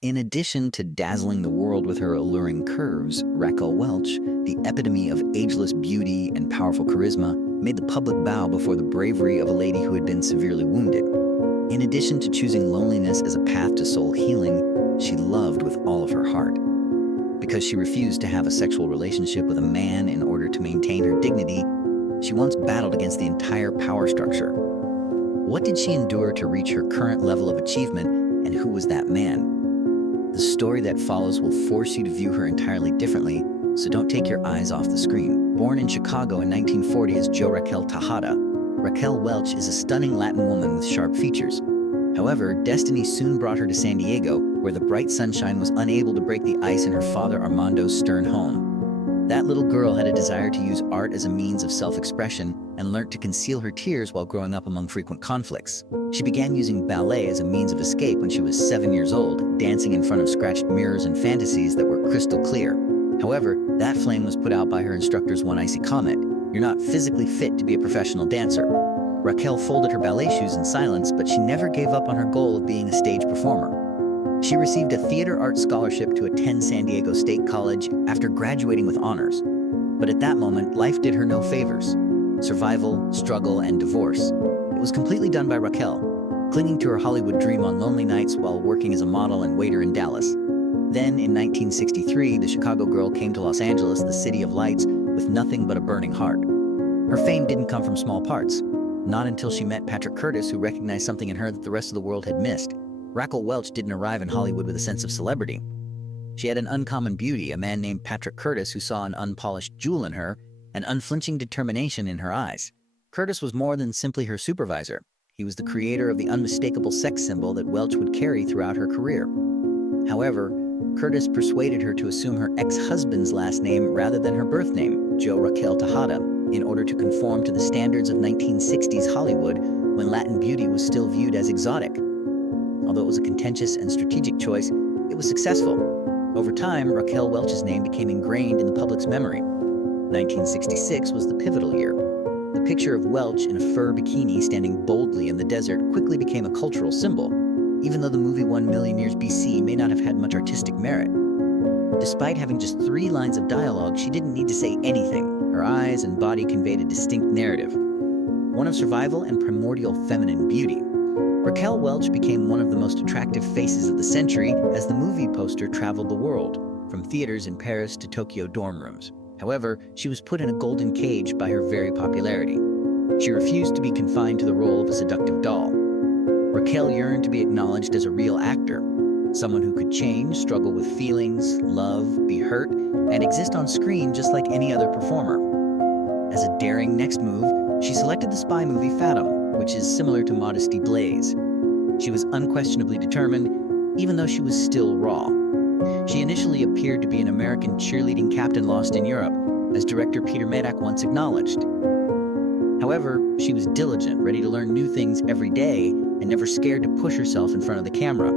In addition to dazzling the world with her alluring curves, Raquel Welch, the epitome of ageless beauty and powerful charisma, made the public bow before the bravery of a lady who had been severely wounded. In addition to choosing loneliness as a path to soul healing, she loved with all of her heart. Because she refused to have a sexual relationship with a man in order to maintain her dignity, she once battled against the entire power structure. What did she endure to reach her current level of achievement, and who was that man? The story that follows will force you to view her entirely differently, so don't take your eyes off the screen. Born in Chicago in 1940 as Jo Raquel Tejada, Raquel Welch is a stunning Latin woman with sharp features. However, destiny soon brought her to San Diego, where the bright sunshine was unable to break the ice in her father Armando's stern home. That little girl had a desire to use art as a means of self-expression and learned to conceal her tears while growing up among frequent conflicts. She began using ballet as a means of escape when she was 7 years old, dancing in front of scratched mirrors and fantasies that were crystal clear. However, that flame was put out by her instructor's one icy comment: "You're not physically fit to be a professional dancer." Raquel folded her ballet shoes in silence, but she never gave up on her goal of being a stage performer. She received a theater arts scholarship to attend San Diego State College after graduating with honors. But at that moment, life did her no favors. Survival, struggle, and divorce. It was completely done by Raquel, clinging to her Hollywood dream on lonely nights while working as a model and waiter in Dallas. Then, in 1963, the Chicago girl came to Los Angeles, the city of lights, with nothing but a burning heart. Her fame didn't come from small parts. Not until she met Patrick Curtis, who recognized something in her that the rest of the world had missed. Raquel Welch didn't arrive in Hollywood with a sense of celebrity. She had an uncommon beauty, a man named Patrick Curtis who saw an unpolished jewel in her, an unflinching determination in her eyes. Curtis was more than simply her supervisor. He was the creator of the unmistakable sex symbol that Welch would carry throughout her career. However, Curtis persuaded her to assume her ex-husband's last name rather than her birth name, Jo Raquel Tejada, in order to conform to the standards of 1960s Hollywood when Latin beauty was still viewed as exotic. Although it was a contentious and strategic choice, it was successful. Over time, Raquel Welch's name became ingrained in the public's memory. 1966 was the pivotal year. The picture of Welch in a fur bikini standing boldly in the desert quickly became a cultural symbol, even though the movie 1,000,000 years BC may not have had much artistic merit. Despite having just 3 lines of dialogue, she didn't need to say anything. Her eyes and body conveyed a distinct narrative, one of survival and primordial feminine beauty. Raquel Welch became one of the most attractive faces of the century as the movie poster traveled the world, from theaters in Paris to Tokyo dorm rooms. However, she was put in a golden cage by her very popularity. She refused to be confined to the role of a seductive doll. Raquel yearned to be acknowledged as a real actor, someone who could change, struggle with feelings, love, be hurt, and exist on screen just like any other performer. As a daring next move, she selected the spy movie Fathom, which is similar to Modesty Blaze. She was unquestionably determined, even though she was still raw. She initially appeared to be an American cheerleading captain lost in Europe, as director Peter Medak once acknowledged. However, she was diligent, ready to learn new things every day, and never scared to push herself in front of the camera.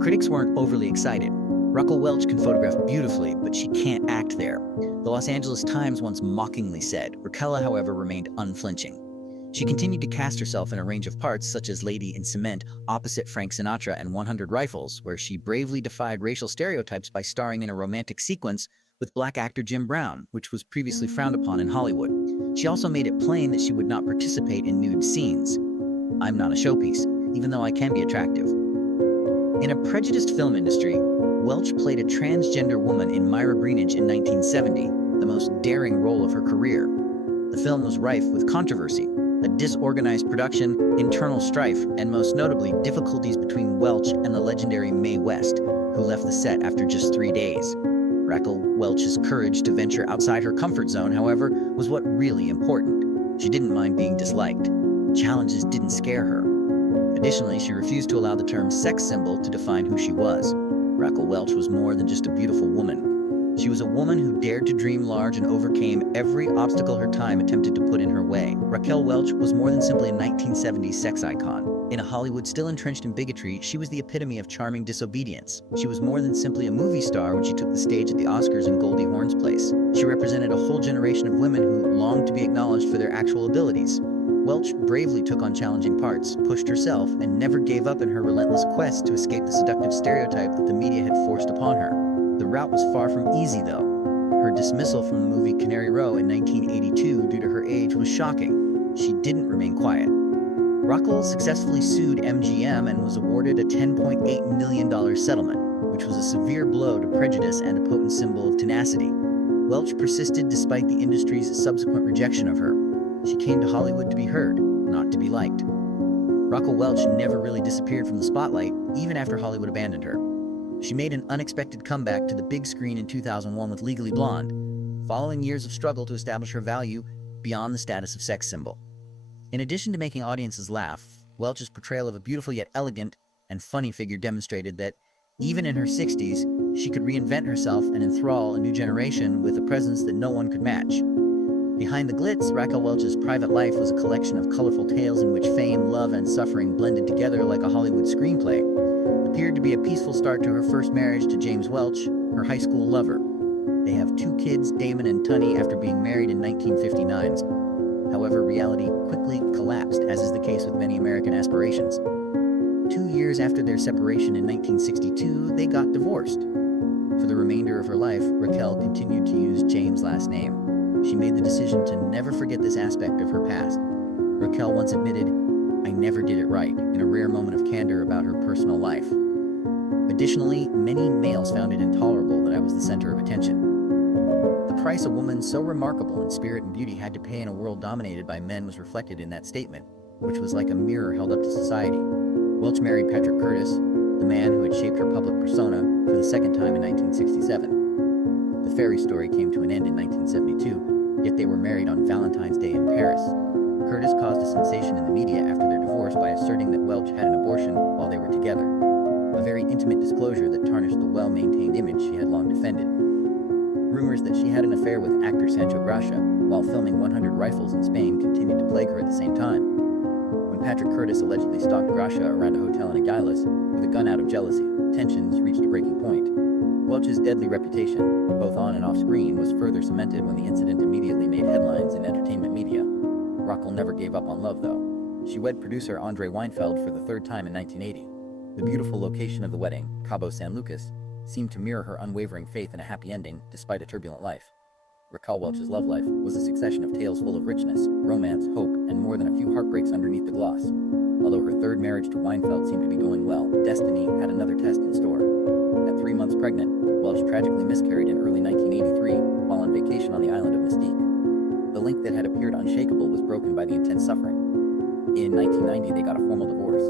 Critics weren't overly excited. Raquel Welch can photograph beautifully, but she can't act there. The Los Angeles Times once mockingly said. Raquel, however, remained unflinching. She continued to cast herself in a range of parts, such as Lady in Cement, opposite Frank Sinatra and 100 Rifles, where she bravely defied racial stereotypes by starring in a romantic sequence with black actor Jim Brown, which was previously frowned upon in Hollywood. She also made it plain that she would not participate in nude scenes. "I'm not a showpiece, even though I can be attractive." In a prejudiced film industry, Welch played a transgender woman in Myra Greenidge in 1970, the most daring role of her career. The film was rife with controversy, a disorganized production, internal strife, and most notably, difficulties between Welch and the legendary Mae West, who left the set after just 3 days. Raquel Welch's courage to venture outside her comfort zone, however, was what really important. She didn't mind being disliked. Challenges didn't scare her. Additionally, she refused to allow the term sex symbol to define who she was. Raquel Welch was more than just a beautiful woman. She was a woman who dared to dream large and overcame every obstacle her time attempted to put in her way. Raquel Welch was more than simply a 1970s sex icon. In a Hollywood still entrenched in bigotry, she was the epitome of charming disobedience. She was more than simply a movie star when she took the stage at the Oscars in Goldie Hawn's place. She represented a whole generation of women who longed to be acknowledged for their actual abilities. Welch bravely took on challenging parts, pushed herself, and never gave up in her relentless quest to escape the seductive stereotype that the media had forced upon her. The route was far from easy, though. Her dismissal from the movie Canary Row in 1982 due to her age was shocking. She didn't remain quiet. Raquel successfully sued MGM and was awarded a $10.8 million settlement, which was a severe blow to prejudice and a potent symbol of tenacity. Welch persisted despite the industry's subsequent rejection of her. She came to Hollywood to be heard, not to be liked. Raquel Welch never really disappeared from the spotlight, even after Hollywood abandoned her. She made an unexpected comeback to the big screen in 2001 with Legally Blonde, following years of struggle to establish her value beyond the status of sex symbol. In addition to making audiences laugh, Welch's portrayal of a beautiful yet elegant and funny figure demonstrated that, even in her 60s, she could reinvent herself and enthrall a new generation with a presence that no one could match. Behind the glitz, Raquel Welch's private life was a collection of colorful tales in which fame, love, and suffering blended together like a Hollywood screenplay. It appeared to be a peaceful start to her first marriage to James Welch, her high school lover. They have 2 kids, Damon and Tunny, after being married in 1959. However, reality quickly collapsed, as is the case with many American aspirations. 2 years after their separation in 1962, they got divorced. For the remainder of her life, Raquel continued to use James' last name. She made the decision to never forget this aspect of her past. Raquel once admitted, "I never did it right," in a rare moment of candor about her personal life. Additionally, many males found it intolerable that I was the center of attention. The price a woman so remarkable in spirit and beauty had to pay in a world dominated by men was reflected in that statement, which was like a mirror held up to society. Welch married Patrick Curtis, the man who had shaped her public persona, for the second time in 1967. The fairy story came to an end in 1972, yet they were married on Valentine's Day in Paris. Curtis caused a sensation in the media after their divorce by asserting that Welch had an abortion while they were together, a very intimate disclosure that tarnished the well-maintained image she had long defended. Rumors that she had an affair with actor Sancho Gracia while filming 100 Rifles in Spain continued to plague her at the same time. When Patrick Curtis allegedly stalked Gracia around a hotel in Aguilas with a gun out of jealousy, tensions reached a breaking point. Welch's deadly reputation, both on and off screen, was further cemented when the incident immediately made headlines in entertainment media. Raquel never gave up on love, though. She wed producer Andre Weinfeld for the 3rd time in 1980. The beautiful location of the wedding, Cabo San Lucas, seemed to mirror her unwavering faith in a happy ending despite a turbulent life. Raquel Welch's love life was a succession of tales full of richness, romance, hope, and more than a few heartbreaks underneath the gloss. Although her 3rd marriage to Weinfeld seemed to be going well, destiny had another test in store. At 3 months pregnant, Welch tragically miscarried in early 1983 while on vacation on the island of Mystique. The link that had appeared unshakable was broken by the intense suffering. In 1990, they got a formal divorce.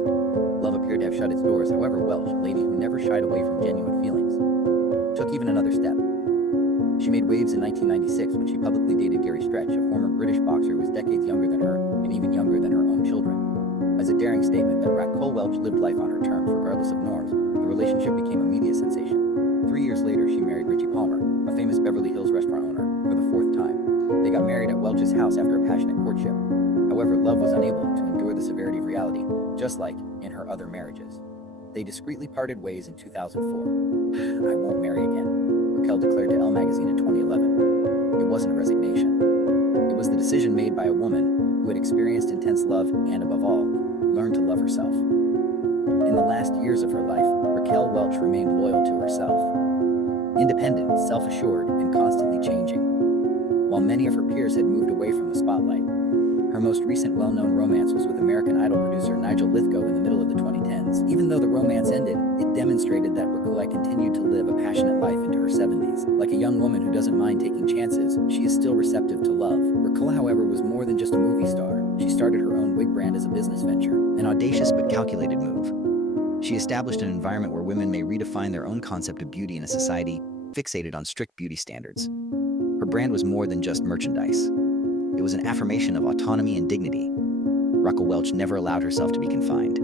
Love appeared to have shut its doors. However, Welch, a lady who never shied away from genuine feelings, took even another step. She made waves in 1996 when she publicly dated Gary Stretch, a former British boxer who was decades younger than her and even younger than her own children. As a daring statement that Raquel Welch lived life on her terms regardless of norms, the relationship became a media sensation. 3 years later, she married Richie Palmer, a famous Beverly Hills restaurant owner, for the 4th time. They got married at Welch's house after a passionate courtship. However, love was unable to endure the severity of reality, just like in her other marriages. They discreetly parted ways in 2004. "I won't marry again," Raquel declared to Elle magazine in 2011. It wasn't a resignation. It was the decision made by a woman who had experienced intense love and, above all, learned to love herself. In the last years of her life, Raquel Welch remained loyal to herself. Independent, self-assured, and constantly changing. While many of her peers had moved away from the spotlight, her most recent well-known romance was with American Idol producer Nigel Lythgoe in the middle of the 2010s. Even though the romance ended, it demonstrated that Raquel continued to live a passionate life into her 70s. Like a young woman who doesn't mind taking chances, she is still receptive to love. Raquel, however, was more than just a movie star. She started her own wig brand as a business venture. An audacious but calculated move. She established an environment where women may redefine their own concept of beauty in a society fixated on strict beauty standards. Her brand was more than just merchandise. It was an affirmation of autonomy and dignity. Raquel Welch never allowed herself to be confined.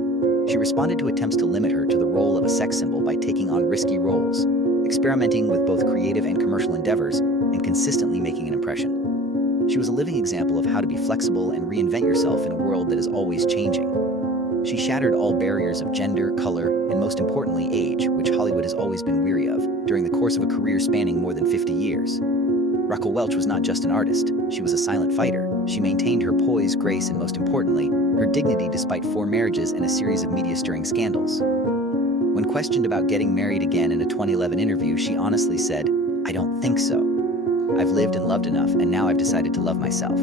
She responded to attempts to limit her to the role of a sex symbol by taking on risky roles, experimenting with both creative and commercial endeavors, and consistently making an impression. She was a living example of how to be flexible and reinvent yourself in a world that is always changing. She shattered all barriers of gender, color, and most importantly, age, which Hollywood has always been weary of, during the course of a career spanning more than 50 years. Raquel Welch was not just an artist, she was a silent fighter, She maintained her poise, grace, and most importantly, her dignity despite 4 marriages and a series of media-stirring scandals. When questioned about getting married again in a 2011 interview, she honestly said, "I don't think so. I've lived and loved enough, and now I've decided to love myself."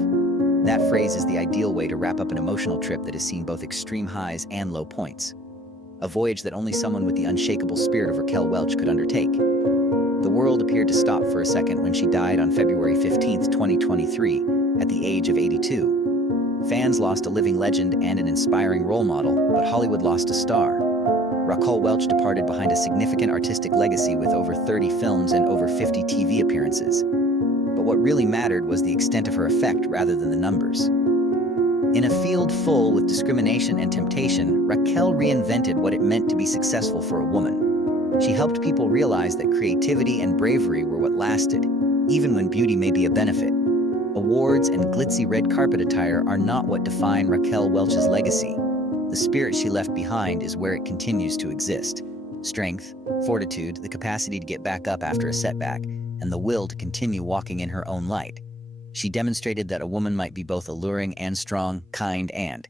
That phrase is the ideal way to wrap up an emotional trip that has seen both extreme highs and low points. A voyage that only someone with the unshakable spirit of Raquel Welch could undertake. The world appeared to stop for a second when she died on February 15, 2023, at the age of 82. Fans lost a living legend and an inspiring role model, but Hollywood lost a star. Raquel Welch departed behind a significant artistic legacy with over 30 films and over 50 TV appearances. But what really mattered was the extent of her effect rather than the numbers. In a field full with discrimination and temptation, Raquel reinvented what it meant to be successful for a woman. She helped people realize that creativity and bravery were what lasted, even when beauty may be a benefit. Awards and glitzy red carpet attire are not what define Raquel Welch's legacy. The spirit she left behind is where it continues to exist. Strength, fortitude, the capacity to get back up after a setback, and the will to continue walking in her own light. She demonstrated that a woman might be both alluring and strong, kind and